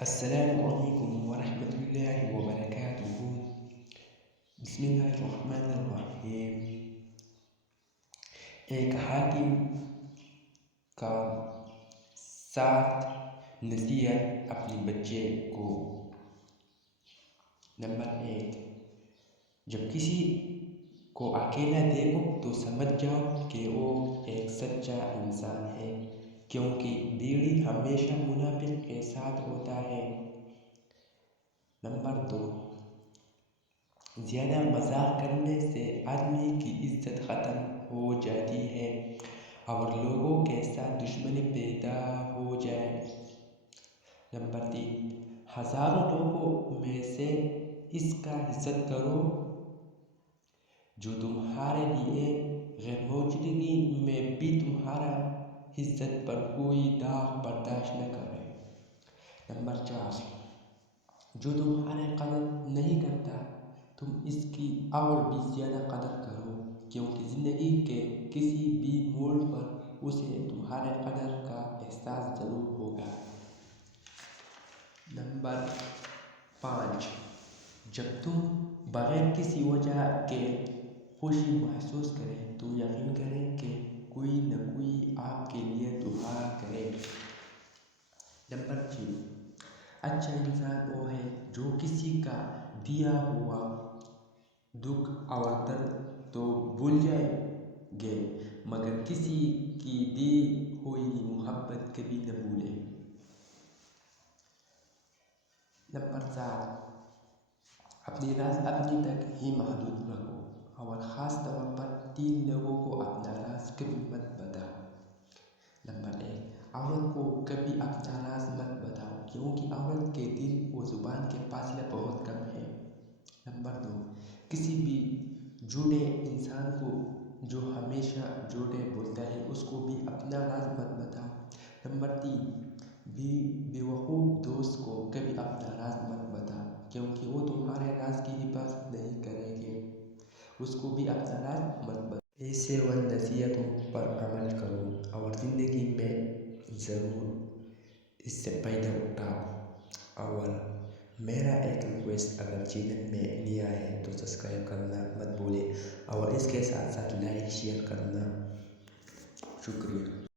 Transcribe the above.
السلام عليكم ورحمة الله وبركاته. بسم الله الرحمن الرحیم. ایک حاکم کا ساتھ نصیحت اپنے بچے کو. نمبر 1، جب کسی کو اکیلا دیکھو تو سمجھ جاؤ کہ وہ ایک سچا انسان ہے، کیونکہ بھیڑی ہمیشہ منافق کے ساتھ ہوتا ہے. نمبر 2، زیادہ مزاح کرنے سے آدمی کی عزت ختم ہو جاتی ہے اور لوگوں کے ساتھ دشمنی پیدا ہو جائے. نمبر 3، ہزاروں لوگوں میں سے اس کا عزت کرو جو تمہارے لیے غیر موجودگی میں بھی تمہارا عزت پر کوئی داغ برداشت نہ کرے. نمبر 4، جو تمہاری قدر نہیں کرتا تم اس کی اور بھی زیادہ قدر کرو، کیونکہ زندگی کے کسی بھی موڑ پر اسے تمہارے قدر کا احساس ضرور ہوگا. نمبر 5، جب تم بغیر کسی وجہ کے خوشی محسوس کریں تو یقین کریں کہ کوئی نہ کوئی آپ کے لیے دعا کرے. نمبر 6، اچھا انسان وہ ہے جو کسی کا دیا ہوا دکھ اور درد تو بھول جائیں گے مگر کسی کی دی ہوئی محبت کبھی نہ بھولے. نمبر 7، اپنی راز اپنے تک ہی محدود رکھو اور خاص طور پر 3 لوگوں کو اپنا راز کبھی مت بتاؤ. نمبر 1، عورت کو کبھی اپنا راز مت بتاؤ کیونکہ عورت کے دل و زبان کے فاصلے بہت کم ہے. نمبر 2، کسی بھی جھوٹے انسان کو جو ہمیشہ جھوٹے بولتا ہے اس کو بھی اپنا راز مت بتاؤ. نمبر 3، بیوقوف دوست کو کبھی اپنا راز مت بتاؤ کیونکہ وہ تمہارے راز کی حفاظت نہیں کریں گے، اس کو بھی اپنا راز مت بتاؤ. ایسے نصیحتوں پر عمل کرو اور زندگی میں ضرور اس سے فائدہ اٹھاؤ. اور میرا ایک ریکویسٹ، اگر چینل میں نیا ہے تو سبسکرائب کرنا مت بھولے اور اس کے ساتھ ساتھ لائک شیئر کرنا. شکریہ.